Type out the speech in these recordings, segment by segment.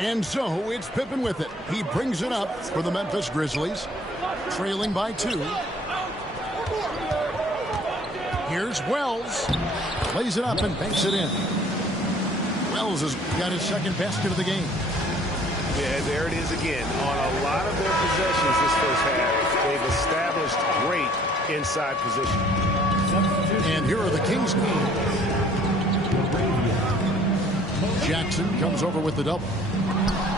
And so it's Pippen with it. He brings it up for the Memphis Grizzlies, trailing by 2. Here's Wells. Lays it up and banks it in. Wells has got his second basket of the game. Yeah, there it is again. On a lot of their possessions this first half, they've established great inside position. And here are the Kings now. Jackson comes over with the double.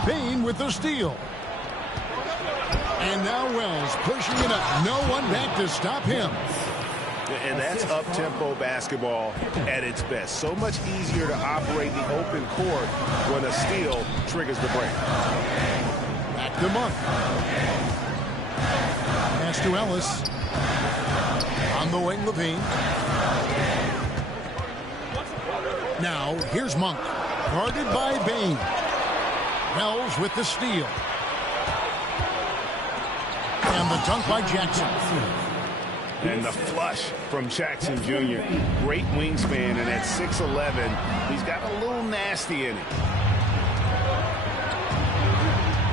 Payne with the steal. And now Wells pushing it up. No one back to stop him. And that's up-tempo basketball at its best. So much easier to operate the open court when a steal triggers the break. Back to Monk. Pass to Ellis. On the wing, Levine. Now, here's Monk. Guarded by Bain. Wells with the steal. And the dunk by Jackson. And the flush from Jackson Jr. Great wingspan, and at 6'11", he's got a little nasty in it.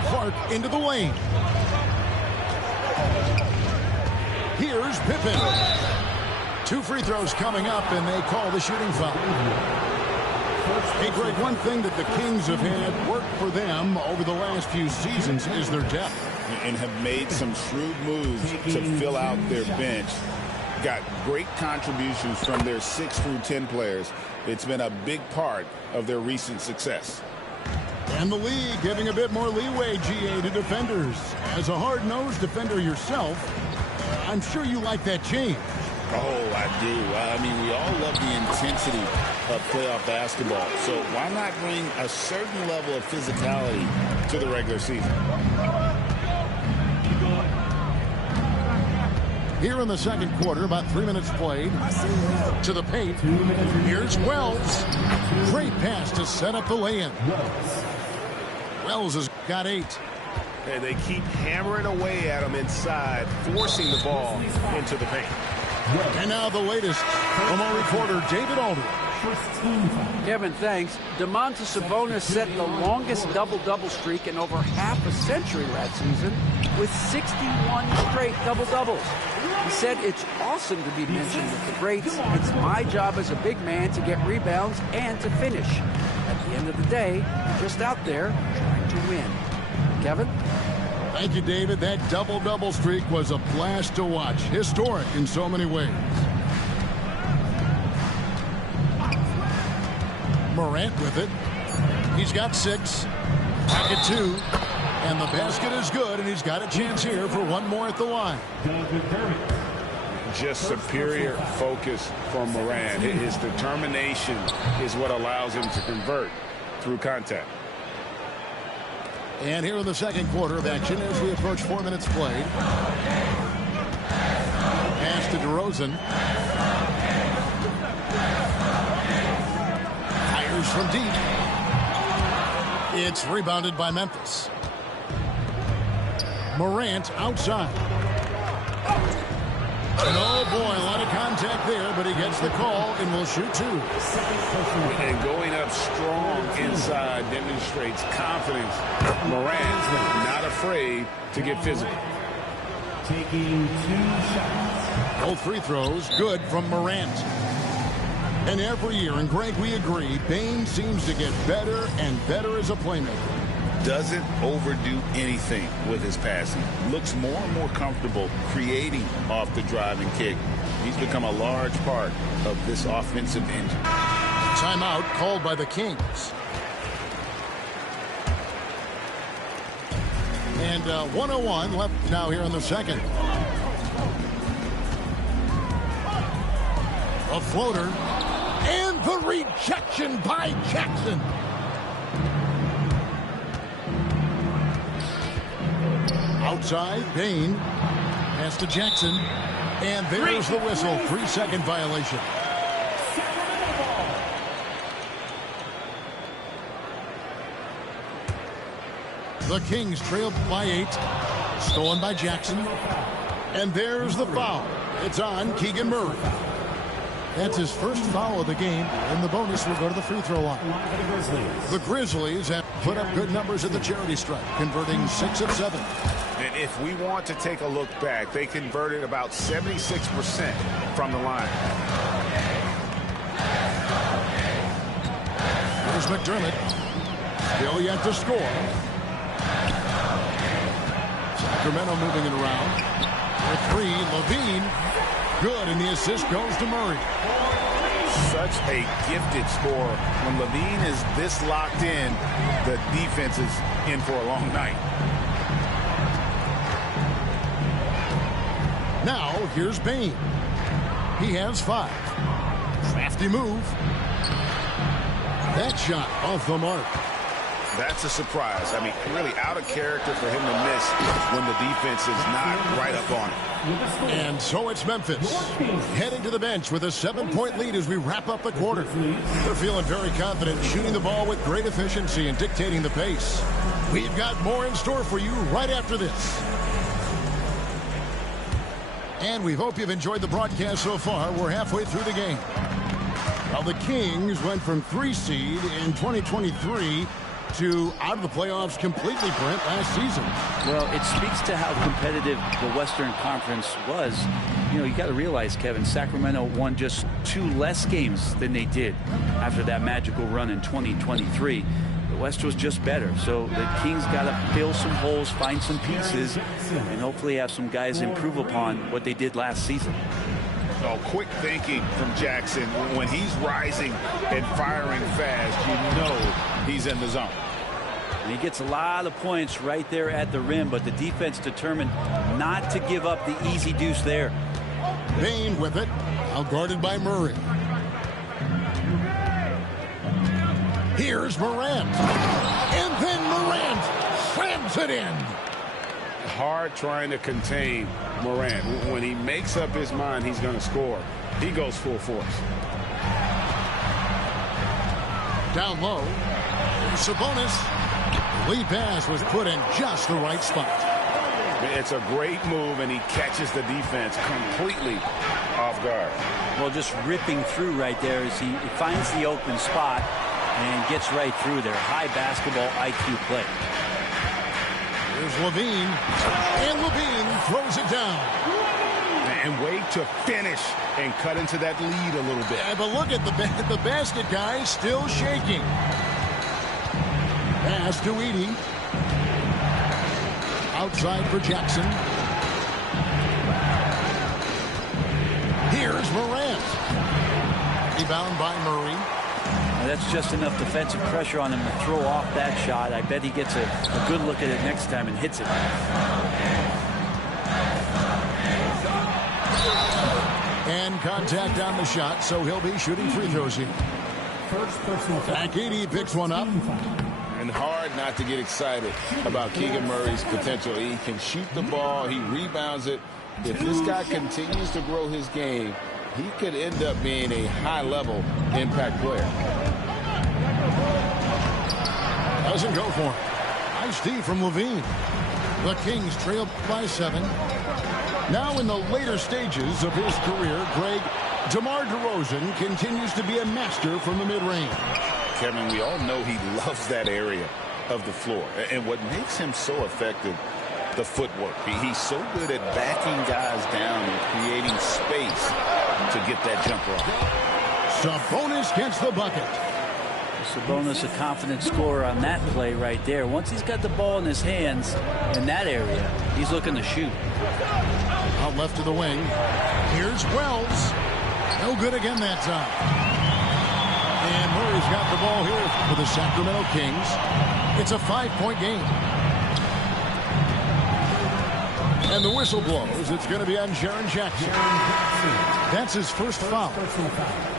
Clark into the lane. Here's Pippen. 2 free throws coming up, and they call the shooting foul. Hey, Greg, one thing that the Kings have had work for them over the last few seasons is their depth. And have made some shrewd moves to fill out their bench. Got great contributions from their 6 through 10 players. It's been a big part of their recent success. And the league giving a bit more leeway, GA, to defenders. As a hard-nosed defender yourself, I'm sure you like that change. Oh, I do. I mean, we all love the intensity of playoff basketball. So why not bring a certain level of physicality to the regular season? Here in the second quarter, about 3 minutes played. To the paint. Here's Wells. Great pass to set up the lay-in. Wells has got 8. And they keep hammering away at him inside, forcing the ball into the paint. And now the latest from our reporter, David Aldridge. Kevin, thanks. Domantas Sabonis set the longest double-double streak in over half a century last season with 61 straight double-doubles. He said, "It's awesome to be mentioned with the greats. It's my job as a big man to get rebounds and to finish. At the end of the day, I'm just out there trying to win." Kevin? Thank you, David. That double-double streak was a blast to watch. Historic in so many ways. Morant with it. He's got 6. Back at 2. And the basket is good, and he's got a chance here for one more at the line. Just superior focus from Morant. His determination is what allows him to convert through contact. And here in the second quarter of action as we approach 4 minutes played. Pass to DeRozan. Fires from deep. It's rebounded by Memphis. Morant outside. Oh boy, a lot of contact there, but he gets the call and will shoot 2. And going up strong inside demonstrates confidence. Morant not afraid to get physical. Taking 2 shots. Both free throws good from Morant. And every year, and Greg, we agree, Bain seems to get better and better as a playmaker. Doesn't overdo anything with his passing. Looks more and more comfortable creating off the driving kick. He's become a large part of this offensive engine. Timeout called by the Kings. And 1:01 left now here in the second. A floater. And the rejection by Jackson. Outside, Bain. Pass to Jackson. And there's the whistle. 3-second violation. The Kings trailed by 8. Stolen by Jackson. And there's the foul. It's on Keegan Murray. That's his first foul of the game, and the bonus will go to the free throw line. The Grizzlies have put up good numbers at the charity stripe, converting 6 of 7. And if we want to take a look back, they converted about 76% from the line. Here's McDermott. Still yet to score. Sacramento moving it around. For 3, Levine. Good, and the assist goes to Murray. Such a gifted scorer. When Levine is this locked in, the defense is in for a long night. Now, here's Bain. He has 5. Crafty move. That shot off the mark. That's a surprise. I mean, really out of character for him to miss when the defense is not right up on it. And so it's Memphis heading to the bench with a 7-point lead as we wrap up the quarter. They're feeling very confident, shooting the ball with great efficiency and dictating the pace. We've got more in store for you right after this. And we hope you've enjoyed the broadcast so far. We're halfway through the game. Well, the Kings went from 3 seed in 2023 to out of the playoffs completely, Brent, last season. Well, it speaks to how competitive the Western Conference was. You know, you got to realize, Kevin, Sacramento won just 2 less games than they did after that magical run in 2023. The West was just better. So the Kings got to fill some holes, find some pieces, and hopefully have some guys improve upon what they did last season. Oh, quick thinking from Jackson. When he's rising and firing fast, you know he's in the zone. And he gets a lot of points right there at the rim, but the defense determined not to give up the easy deuce there. Bain with it, out guarded by Murray. Here's Morant. And then Morant slams it in. Hard trying to contain Morant. When he makes up his mind he's going to score, he goes full force. Down low. Sabonis. Lead pass was put in just the right spot. It's a great move, and he catches the defense completely off guard. Well, just ripping through right there as he finds the open spot and gets right through there. High basketball IQ play. Here's Levine. And Levine throws it down. And wait to finish and cut into that lead a little bit. Yeah, but look at the basket, guys, still shaking. Pass to Edey. Outside for Jackson. Here's Morant. Rebound by Murray. Now that's just enough defensive pressure on him to throw off that shot. I bet he gets a good look at it next time and hits it. And contact on the shot, so he'll be shooting free throws here. Back Edey picks one up. And hard not to get excited about Keegan Murray's potential. He can shoot the ball. He rebounds it. If this guy continues to grow his game, he could end up being a high-level impact player. Doesn't go for it. Nice D from Levine. The Kings trail by 7. Now in the later stages of his career, Greg, DeMar DeRozan continues to be a master from the mid-range. Kevin, we all know he loves that area of the floor. And what makes him so effective, the footwork. He's so good at backing guys down and creating space to get that jumper off. Sabonis gets the bucket. Sabonis, a confident scorer on that play right there. Once he's got the ball in his hands in that area, he's looking to shoot. Out left to the wing. Here's Wells. No good again that time. And Murray's got the ball here for the Sacramento Kings. It's a 5-point game. And the whistle blows. It's going to be on Jaren Jackson. That's his first foul.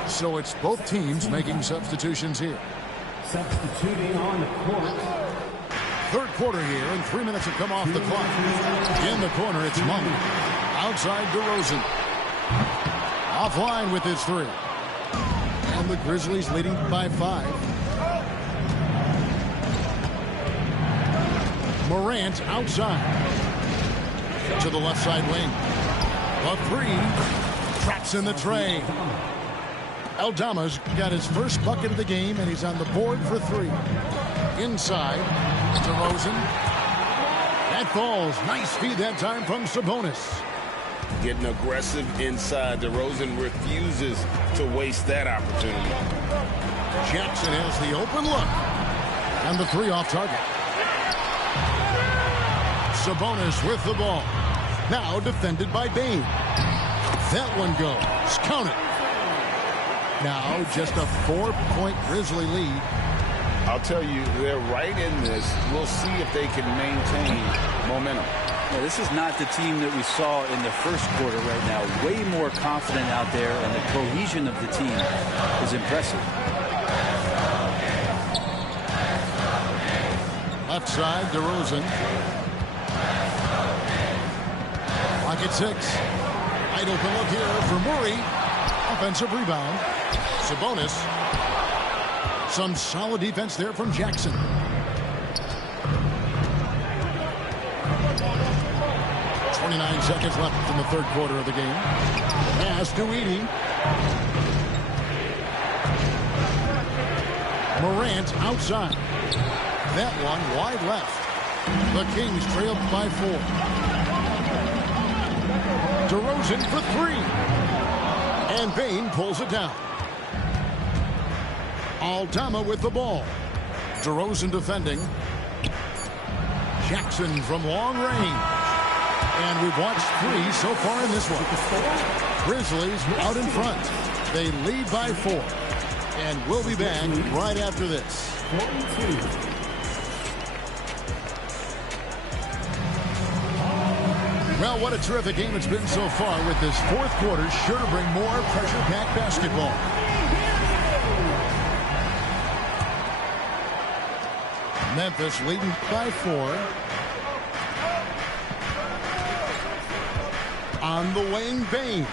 So it's both teams making substitutions here. Substituting on the court. Third quarter here, and 3 minutes have come off the clock. In the corner, it's Monk. Outside DeRozan. Offline with his 3. And the Grizzlies leading by 5. Morant outside. To the left side wing. A 3. Traps in the tray. Aldama's got his first bucket of the game, and he's on the board for 3. Inside, DeRozan. That falls. Nice feed that time from Sabonis. Getting aggressive inside. DeRozan refuses to waste that opportunity. Jackson has the open look. And the 3 off target. Sabonis with the ball. Now defended by Bane. That one goes. Count it. Now just a 4-point Grizzly lead. I'll tell you, they're right in this. We'll see if they can maintain momentum. Yeah, this is not the team that we saw in the first quarter right now. Way more confident out there, and the cohesion of the team is impressive. Left side, DeRozan. Clock at 6. Wide open look here for Murray. Offensive rebound. Sabonis. Some solid defense there from Jackson. .29 seconds left in the third quarter of the game. Pass to Edey. Morant outside. That one wide left. The Kings trailed by 4. DeRozan for 3. And Bane pulls it down. Aldama with the ball. DeRozan defending. Jackson from long range. And we've watched 3 so far in this one. Grizzlies out in front. They lead by 4. And we'll be back right after this. Well, what a terrific game it's been so far, with this fourth quarter sure to bring more pressure-packed basketball. Memphis leading by 4. On the wing, Bane.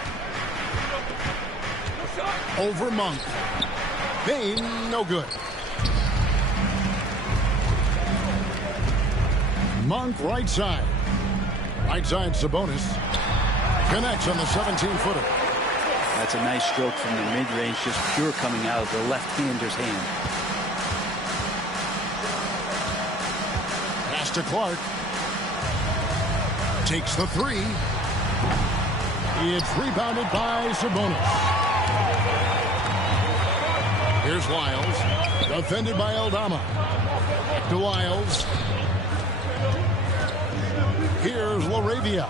Over Monk. Bane, no good. Monk right side. Right side, Sabonis. Connects on the 17-footer. That's a nice stroke from the mid-range, just pure coming out of the left-hander's hand. Pass to Clark. Takes the 3. It's rebounded by Sabonis. Here's Lyles. Defended by Aldama. Back to Lyles. Here's LaRavia.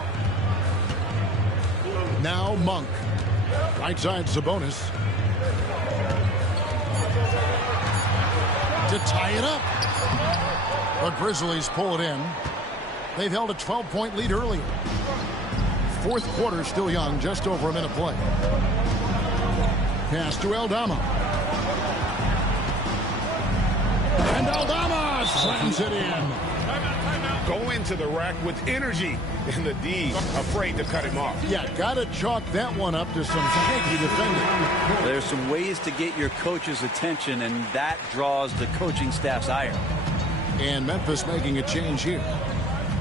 Now Monk. Right side, Sabonis. To tie it up. The Grizzlies pull it in. They've held a 12-point lead earlier. Fourth quarter still young, just over a minute play. Pass to Aldama. And Aldama slams it in. Go into the rack with energy, and the D afraid to cut him off. Yeah, got to chalk that one up to some shaky defending. There's some ways to get your coach's attention, and that draws the coaching staff's ire. And Memphis making a change here.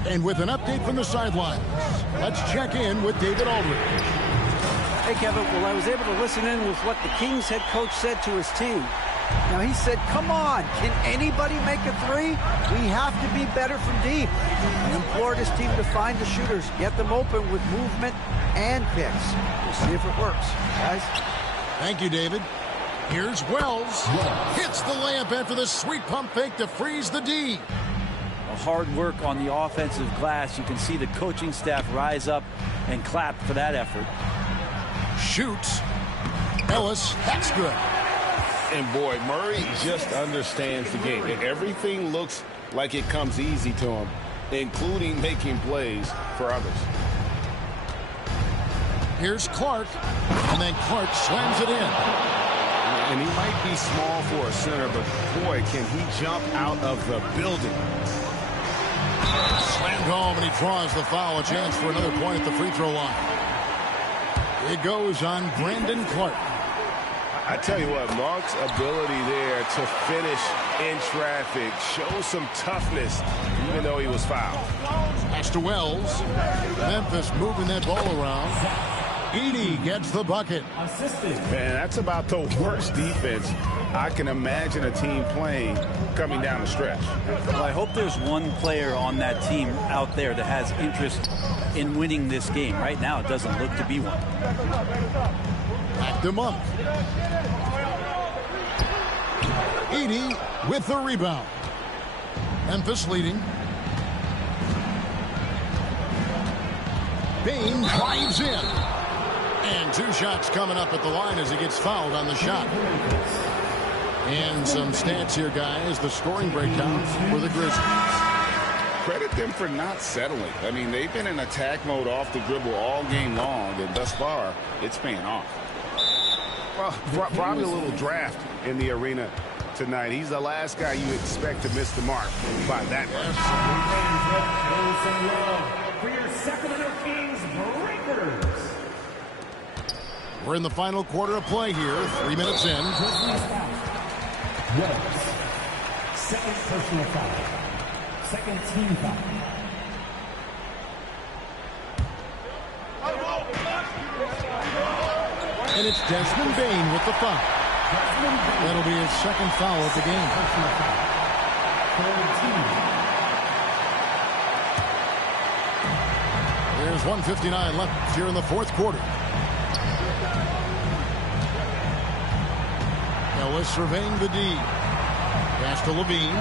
And with an update from the sidelines, let's check in with David Aldridge. Hey, Kevin, well, I was able to listen in with what the Kings head coach said to his team. Now, he said, come on, can anybody make a 3? We have to be better from deep. He implored his team to find the shooters, get them open with movement and picks. We'll see if it works, guys. Thank you, David. Here's Wells. Hits the layup after the sweet pump fake to freeze the D. Hard work on the offensive glass. You can see the coaching staff rise up and clap for that effort. Shoots. Ellis, that's good. And boy, Murray just understands the game. Everything looks like it comes easy to him, including making plays for others. Here's Clark, and then Clark slams it in. And he might be small for a center, but boy, can he jump out of the building. Slammed home, and he draws the foul. A chance for another point at the free throw line. It goes on Brandon Clark. I tell you what, Monk's ability there to finish in traffic shows some toughness, even though he was fouled. Pass to Wells. Memphis moving that ball around. Edey gets the bucket. Assisted. Man, that's about the worst defense I can imagine a team playing coming down the stretch. Well, I hope there's one player on that team out there that has interest in winning this game. Right now, it doesn't look to be one. Back to Monk. Edey with the rebound. Memphis leading. Bain drives in. And 2 shots coming up at the line as he gets fouled on the shot. And some stats here, guys. The scoring breakdown for the Grizzlies. Credit them for not settling. I mean, they've been in attack mode off the dribble all game long, and thus far, it's paying off. Well, probably a little draft in the arena tonight. He's the last guy you expect to miss the mark by that much. For your Sacramento Kings Breakers. We're in the final quarter of play here. 3 minutes in. Rose. Second personal foul. Second team foul. And it's Desmond Bain with the foul. That'll be his second foul of the game. There's 1:59 left here in the fourth quarter. Ellis surveying the D. Pass to Levine.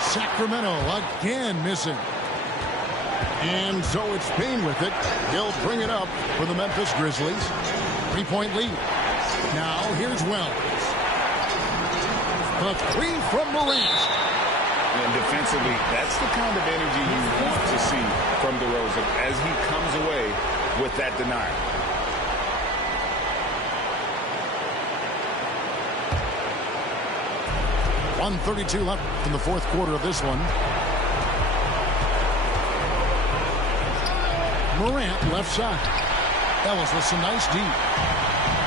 Sacramento again missing. And so it's Bain with it. He'll bring it up for the Memphis Grizzlies. 3-point lead. Now here's Wells. The 3 from Morant. And defensively, that's the kind of energy you want to see from DeRozan as he comes away with that denial. .132 left in the fourth quarter of this one. Morant left side. Ellis with some nice deep.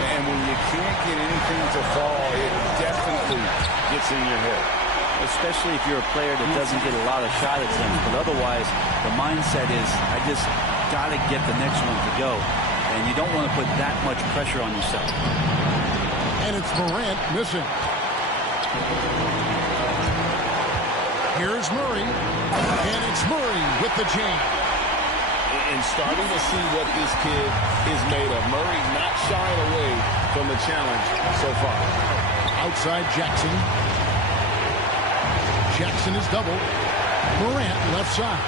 And when you can't get anything to fall, it definitely gets in your head. Especially if you're a player that doesn't get a lot of shot attempts. But otherwise, the mindset is, I just got to get the next one to go. And you don't want to put that much pressure on yourself. And it's Morant missing. Here's Murray. And it's Murray with the jam. And starting to see what this kid is made of. Murray not shying away from the challenge so far. Outside Jackson. Jackson is double. Morant left side.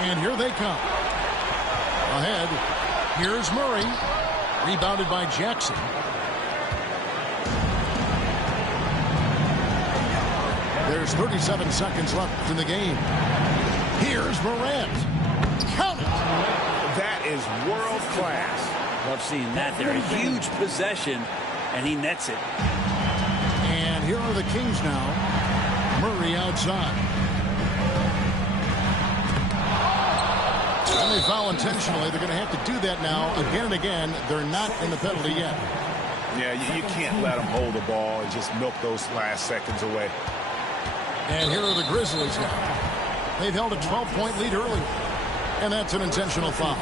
And here they come. Ahead. Here's Murray. Rebounded by Jackson. There's 37 seconds left in the game. Here's Morant. Count it. That is world class. Love seeing that there. A huge possession, and he nets it. And here are the Kings now. Murray outside. And they foul intentionally. They're going to have to do that now again and again. They're not in the penalty yet. Yeah, you can't let them hold the ball and just milk those last seconds away. And here are the Grizzlies now. They've held a 12-point lead early. And that's an intentional foul.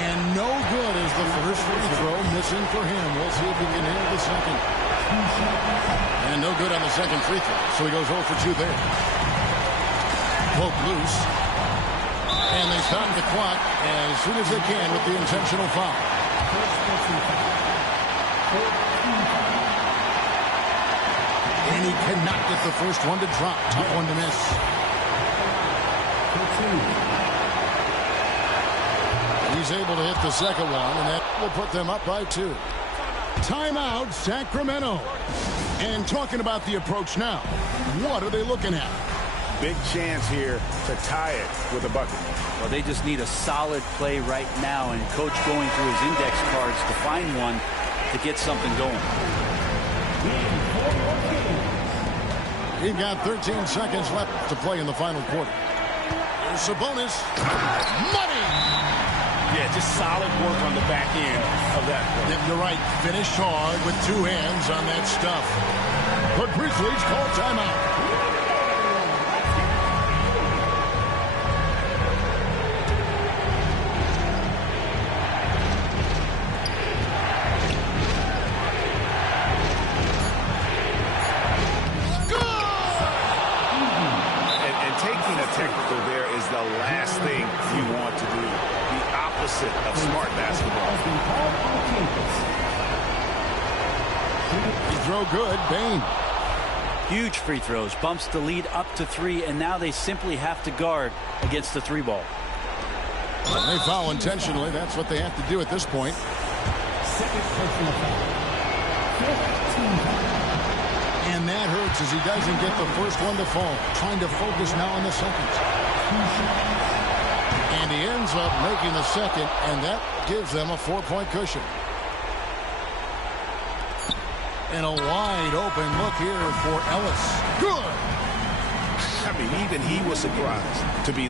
And no good is the first free throw missing for him. We'll see if he can hit the second. And no good on the second free throw. So he goes 0 for 2 there. Poke loose. And they stop the clock as soon as they can with the intentional foul. And he cannot get the first one to drop. Tough one to miss. He's able to hit the second one, and that will put them up by 2. Timeout, Sacramento. And talking about the approach now, what are they looking at? Big chance here to tie it with a bucket. Well, they just need a solid play right now, and Coach going through his index cards to find one to get something going. We've got 13 seconds left to play in the final quarter. Here's Sabonis. Money! Yeah, just solid work on the back end of that. You're right. Finished hard with 2 hands on that stuff. But Grizzlies call timeout. Smart basketball. Free throw good. Bain. Huge free throws. Bumps the lead up to 3, and now they simply have to guard against the 3 ball. And they foul intentionally. That's what they have to do at this point. Second personal foul. And that hurts as he doesn't get the first one to fall. Trying to focus now on the second. And he ends up making the second, and that gives them a 4-point cushion. And a wide open look here for Ellis. Good. I mean, even he was surprised to be